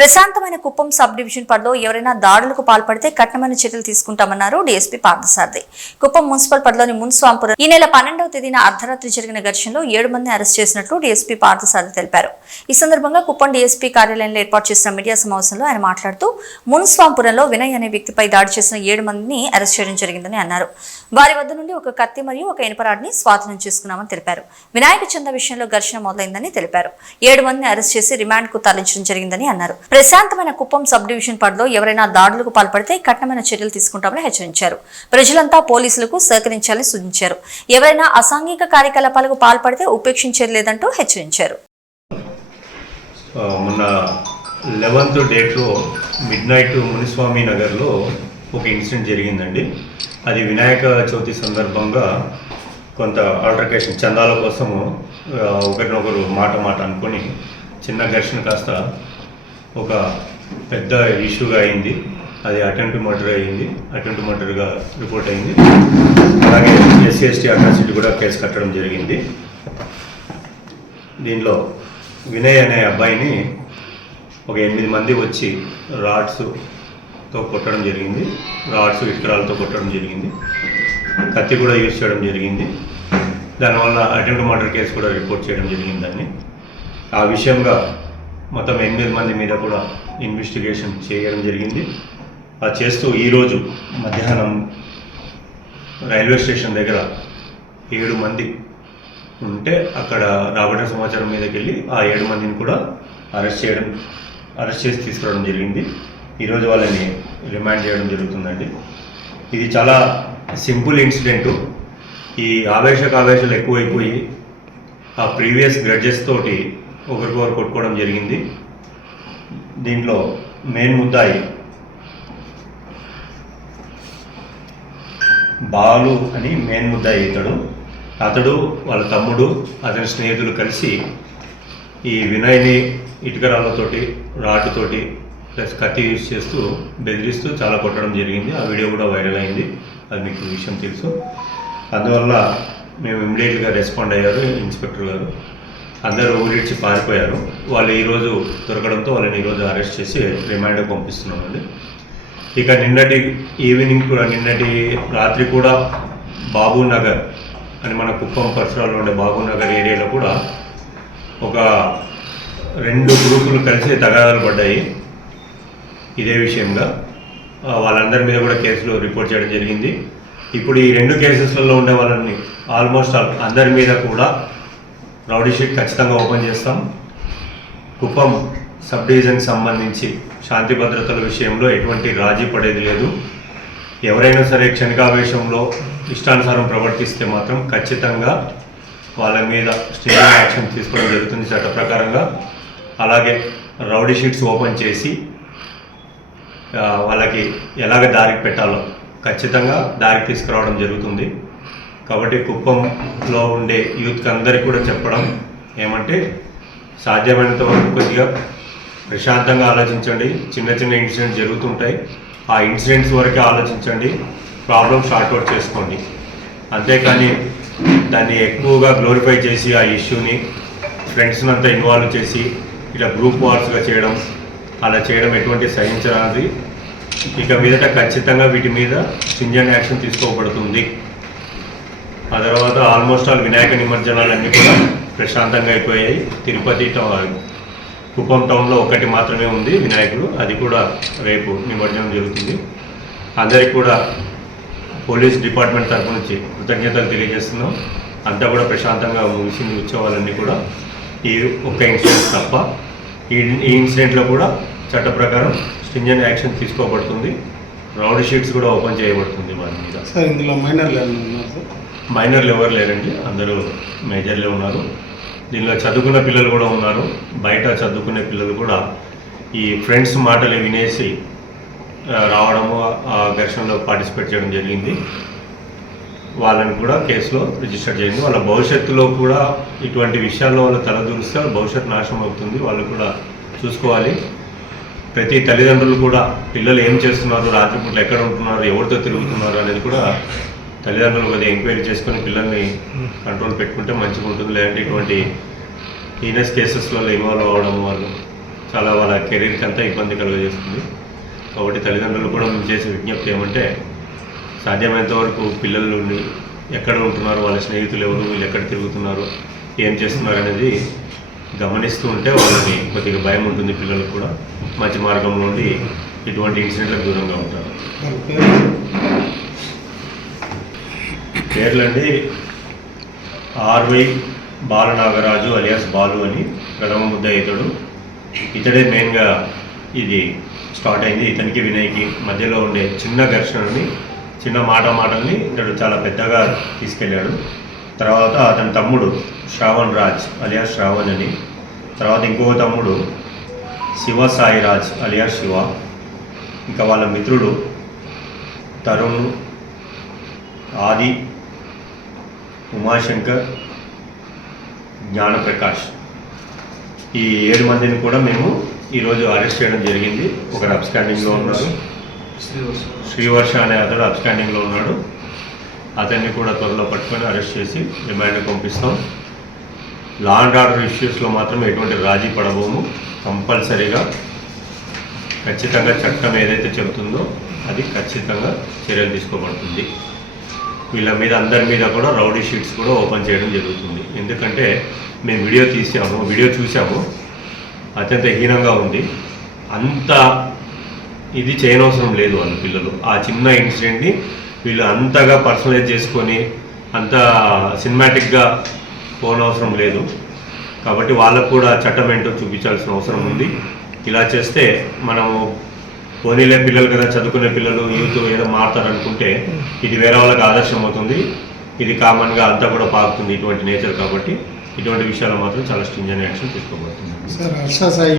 ప్రశాంతమైన Kuppam sub division పరిధిలో ఎవరైనా దాడులకు పాల్పడితే కఠినమైన చర్యలు తీసుకుంటామన్నారు డీఎస్పీ పార్థసారథి. కుప్పం మున్సిపల్ పరిధిలోని మున్స్వాంపురం ఈ నెల పన్నెండవ తేదీన అర్ధరాత్రి జరిగిన ఘర్షణలో ఏడు మంది అరెస్ట్ చేసినట్లు డీఎస్పీ పార్థసారథి తెలిపారు. ఈ సందర్భంగా కుప్పం డీఎస్పీ కార్యాలయంలో ఏర్పాటు చేసిన మీడియా సమావేశంలో ఆయన మాట్లాడుతూ మున్స్వాంపురంలో వినయ్ అనే వ్యక్తిపై దాడి చేసిన ఏడు మందిని అరెస్ట్ చేయడం జరిగిందని అన్నారు. వారి వద్ద నుండి ఒక కత్తి మరియు ఒక ఇనుపరాడిని స్వాధీనం చేసుకున్నామని తెలిపారు. వినాయక చంద విషయంలో ఘర్షణ మొదలైందని తెలిపారు. ఏడు మందిని అరెస్ట్ చేసి రిమాండ్కు తరలించడం జరిగిందని అన్నారు. ప్రశాంతమైన కుప్పం సబ్ డివిజన్ పరిధిలో ఎవరైనా దాడులకు పాల్పడితే కఠినమైన చర్యలు తీసుకుంటామని హెచ్చరించారు. ప్రజలంతా పోలీసులకు సహకరించాలని సూచించారు. ఎవరైనా అసాంఘిక కార్యకలాపాలకు పాల్పడితే ఉపేక్షించేది లేదంటూ హెచ్చరించారు మొన్న లెవెన్త్ డేట్లో మిడ్ నైట్ మునిస్వామి నగర్లో ఒక ఇన్సిడెంట్ జరిగిందండి. అది వినాయక చవితి సందర్భంగా కొంత ఆల్టర్కేషన్ చందాల కోసము ఒకరినొకరు మాట మాట అనుకొని చిన్న ఘర్షణ కాస్త ఒక పెద్ద ఇష్యూగా అయింది. అది అటెంప్ట్ మర్డర్ అయింది. అటెంప్ట్ మర్డర్గా రిపోర్ట్ అయింది. అలాగే ఎస్సీ ఎస్టీ అట్రాసిటీ కూడా కేసు కట్టడం జరిగింది. దీనిలో వినయ్ అనే అబ్బాయిని ఒక ఎనిమిది మంది వచ్చి రాడ్స్తో కొట్టడం జరిగింది. రాడ్స్ ఇటుకరాలతో కొట్టడం జరిగింది. కత్తి కూడా యూజ్ చేయడం జరిగింది. దానివల్ల అటెంప్ట్ మర్డర్ కేసు కూడా రిపోర్ట్ చేయడం జరిగింది దాన్ని. ఆ విషయంగా మొత్తం ఎనిమిది మంది మీద కూడా ఇన్వెస్టిగేషన్ చేయడం జరిగింది. ఆ చేస్తూ ఈరోజు మధ్యాహ్నం రైల్వే స్టేషన్ దగ్గర ఏడు మంది ఉంటే అక్కడ రాబడిన సమాచారం మీదకి వెళ్ళి ఆ ఏడు మందిని కూడా అరెస్ట్ చేయడం అరెస్ట్ చేసి తీసుకురావడం జరిగింది. ఈరోజు వాళ్ళని రిమాండ్ చేయడం జరుగుతుందండి. ఇది చాలా సింపుల్ ఇన్సిడెంటు. ఈ ఆవేశక ఆవేశాలు ఎక్కువైపోయి ఆ ప్రీవియస్ గ్రడ్జెస్ తోటి ఒకరికొకరు కొట్టుకోవడం జరిగింది. దీంట్లో మెయిన్ ముద్దాయి బాలు అని మెయిన్ ముద్దాయి ఇతడు. అతడు వాళ్ళ తమ్ముడు అతని స్నేహితులు కలిసి ఈ వినయ్ని ఇటుకరాళ్ళతోటి రాటుతోటి ప్లస్ కత్తి యూజ్ చేస్తూ బెదిరిస్తూ చాలా కొట్టడం జరిగింది. ఆ వీడియో కూడా వైరల్ అయింది. అది మీకు విషయం తెలుసు. అందువల్ల మేము ఇమ్మీడియట్గా రెస్పాండ్ అయ్యారు ఇన్స్పెక్టర్ గారు. అందరూ ఊరిడ్చి పారిపోయారు. వాళ్ళు ఈరోజు దొరకడంతో వాళ్ళని ఈరోజు అరెస్ట్ చేసి రిమాండ్ పంపిస్తున్నామండి ఇక నిన్నటి ఈవినింగ్ కూడా నిన్నటి రాత్రి కూడా బాబు నగర్ అని మన కుప్పం పరిసరాల్లో ఉండే బాబు నగర్ ఏరియాలో కూడా ఒక రెండు గ్రూపులు కలిసి తగాదాలు పడ్డాయి. ఇదే విషయంగా వాళ్ళందరి మీద కూడా కేసులు రిపోర్ట్ చేయడం జరిగింది. ఇప్పుడు ఈ రెండు కేసెస్లలో ఉండే వాళ్ళని ఆల్మోస్ట్ ఆల్ అందరి మీద కూడా రౌడీ షీట్ ఖచ్చితంగా ఓపెన్ చేస్తాం. కుప్పం సబ్ డివిజన్కి సంబంధించి శాంతి భద్రతల విషయంలో ఎటువంటి రాజీ పడేది లేదు. ఎవరైనా సరే క్షణికావేశంలో ఇష్టానుసారం ప్రవర్తిస్తే మాత్రం ఖచ్చితంగా వాళ్ళ మీద స్టేషన్ యాక్షన్ తీసుకోవడం జరుగుతుంది చట్ట ప్రకారంగా. అలాగే రౌడీ షీట్స్ ఓపెన్ చేసి వాళ్ళకి ఎలాగ దారికి పెట్టాలో ఖచ్చితంగా దారికి తీసుకురావడం జరుగుతుంది. కాబట్టి కుప్పంలో ఉండే యూత్కి అందరికీ కూడా చెప్పడం ఏమంటే సాధ్యమైనంత వరకు కొద్దిగా ప్రశాంతంగా ఆలోచించండి. చిన్న చిన్న ఇన్సిడెంట్స్ జరుగుతుంటాయి. ఆ ఇన్సిడెంట్స్ వరకే ఆలోచించండి. ప్రాబ్లం షార్ట్ అవుట్ చేసుకోండి. అంతేకాని దాన్ని ఎక్కువగా గ్లోరిఫై చేసి ఆ ఇష్యూని ఫ్రెండ్స్ని అంతా ఇన్వాల్వ్ చేసి ఇలా గ్రూప్ వార్స్గా చేయడం అలా చేయడం ఎటువంటి సహించరాది ఇక మీదట ఖచ్చితంగా వీటి మీద సింజన్ యాక్షన్ తీసుకోబడుతుంది. ఆ తర్వాత ఆల్మోస్ట్ ఆల్ వినాయక నిమజ్జనాలన్నీ కూడా ప్రశాంతంగా అయిపోయాయి. తిరుపతి టౌన్ కుప్పం టౌన్లో ఒకటి మాత్రమే ఉంది వినాయకుడు. అది కూడా రేపు నిమజ్జనం జరుగుతుంది. అందరికి కూడా పోలీస్ డిపార్ట్మెంట్ తరపు నుంచి కృతజ్ఞతలు తెలియజేస్తున్నాం. అంతా కూడా ప్రశాంతంగా ముగిసింది ఉత్సవాలన్నీ కూడా ఈ ఒక్క ఇన్సిడెంట్ తప్ప. ఈ ఈ ఇన్సిడెంట్లో కూడా చట్ట ప్రకారం స్టింజెంట్ యాక్షన్ తీసుకోబడుతుంది. రౌడీ షీట్స్ కూడా ఓపెన్ చేయబడుతుంది వారి మీద. సార్ ఇందులో మైనర్లు ఉన్నారు సార్? మైనర్లు ఎవరు లేరండి అందరూ మేజర్లే ఉన్నారు. దీనిలో చదువుకున్న పిల్లలు కూడా ఉన్నారు. బయట చదువుకునే పిల్లలు కూడా ఈ ఫ్రెండ్స్ మాటలు వినేసి రావడము ఆ ఘర్షణలో పార్టిసిపేట్ చేయడం జరిగింది. వాళ్ళని కూడా కేసులో రిజిస్టర్ చేయండి. వాళ్ళ భవిష్యత్తులో కూడా ఇటువంటి విషయాల్లో వాళ్ళు తలదూరిస్తే భవిష్యత్తు నాశనం అవుతుంది. వాళ్ళు కూడా చూసుకోవాలి. ప్రతి తల్లిదండ్రులు కూడా పిల్లలు ఏం చేస్తున్నారు రాత్రిపూట ఎక్కడ ఉంటున్నారు ఎవరితో తిరుగుతున్నారు అనేది కూడా తల్లిదండ్రులు కొద్దిగా ఎంక్వైరీ చేసుకొని పిల్లల్ని కంట్రోల్ పెట్టుకుంటే మంచిగా ఉంటుంది. లేదంటే ఇటువంటి హీనస్ కేసెస్లలో ఇన్వాల్వ్ అవ్వడం వాళ్ళు చాలా వాళ్ళ కెరీర్కి అంతా ఇబ్బంది కలుగజేస్తుంది. కాబట్టి తల్లిదండ్రులు కూడా మేము చేసే విజ్ఞప్తి ఏమంటే సాధ్యమైనంత వరకు పిల్లలు ఎక్కడ ఉంటున్నారు వాళ్ళ స్నేహితులు ఎవరు వీళ్ళు ఎక్కడ తిరుగుతున్నారు ఏం చేస్తున్నారు అనేది గమనిస్తూ ఉంటే వాళ్ళని కొద్దిగా భయం ఉంటుంది పిల్లలకు కూడా. మంచి మార్గంలో ఉండి ఇటువంటి ఇన్సిడెంట్లకు దూరంగా ఉంటారు. పేర్లండి R Y Balanagaraju alias Balu అని ప్రథమ ముద్ద ఇతడు ఇతడే మెయిన్గా ఇది స్టార్ట్ అయింది. ఇతనికి వినయ్కి మధ్యలో ఉండే చిన్న ఘర్షణని చిన్న మాట మాటల్ని ఇతడు చాలా పెద్దగా తీసుకెళ్ళాడు. తర్వాత అతని తమ్ముడు శ్రావణ్ రాజ్ అలియాస్ శ్రావణ్ అని. తర్వాత ఇంకో తమ్ముడు శివ సాయి రాజ్ అలియాస్ శివ. ఇంకా వాళ్ళ మిత్రుడు తరుణ్ ఆది ఉమాశంకర్ జ్ఞానప్రకాష్. ఈ ఏడు మందిని కూడా మేము ఈరోజు అరెస్ట్ చేయడం జరిగింది. ఒకరు అబ్స్టాండింగ్లో ఉన్నారు. శ్రీవర్ష అనే అతడు అబ్స్టాండింగ్లో ఉన్నాడు. అతన్ని కూడా త్వరలో పట్టుకొని అరెస్ట్ చేసి రిమాండ్ పంపిస్తాం. లా అండ్ ఆర్డర్ ఇష్యూస్లో మాత్రం ఎటువంటి రాజీ పడబోము. కంపల్సరీగా ఖచ్చితంగా చట్టం ఏదైతే చెబుతుందో అది ఖచ్చితంగా చర్యలు తీసుకోబడుతుంది. వీళ్ళ మీద అందరి మీద కూడా రౌడీ షీట్స్ కూడా ఓపెన్ చేయడం జరుగుతుంది. ఎందుకంటే మేము వీడియో తీసాము వీడియో చూసాము. అత్యంత హీనంగా ఉంది. అంత ఇది చేయనవసరం లేదు వాళ్ళ పిల్లలు. ఆ చిన్న ఇన్సిడెంట్ని వీళ్ళు అంతగా పర్సనలైజ్ చేసుకొని అంత సినిమాటిక్గా పోనవసరం లేదు. కాబట్టి వాళ్ళకు కూడా చట్టం ఏంటో చూపించాల్సిన అవసరం ఉంది. ఇలా చేస్తే మనము పోనీలే పిల్లలు కదా చదువుకునే పిల్లలు యూత్ ఏదో మారుతారు అనుకుంటే ఇది వేరే వాళ్ళకి ఆదర్శం అవుతుంది. ఇది కామన్గా అంతా కూడా పాకుతుంది ఇటువంటి నేచర్ కాబట్టి ఇటువంటి విషయాలు మాత్రం చాలా స్ట్రింజన్ యాక్షన్ తీసుకోబడుతుంది సార్ హర్ష సాయి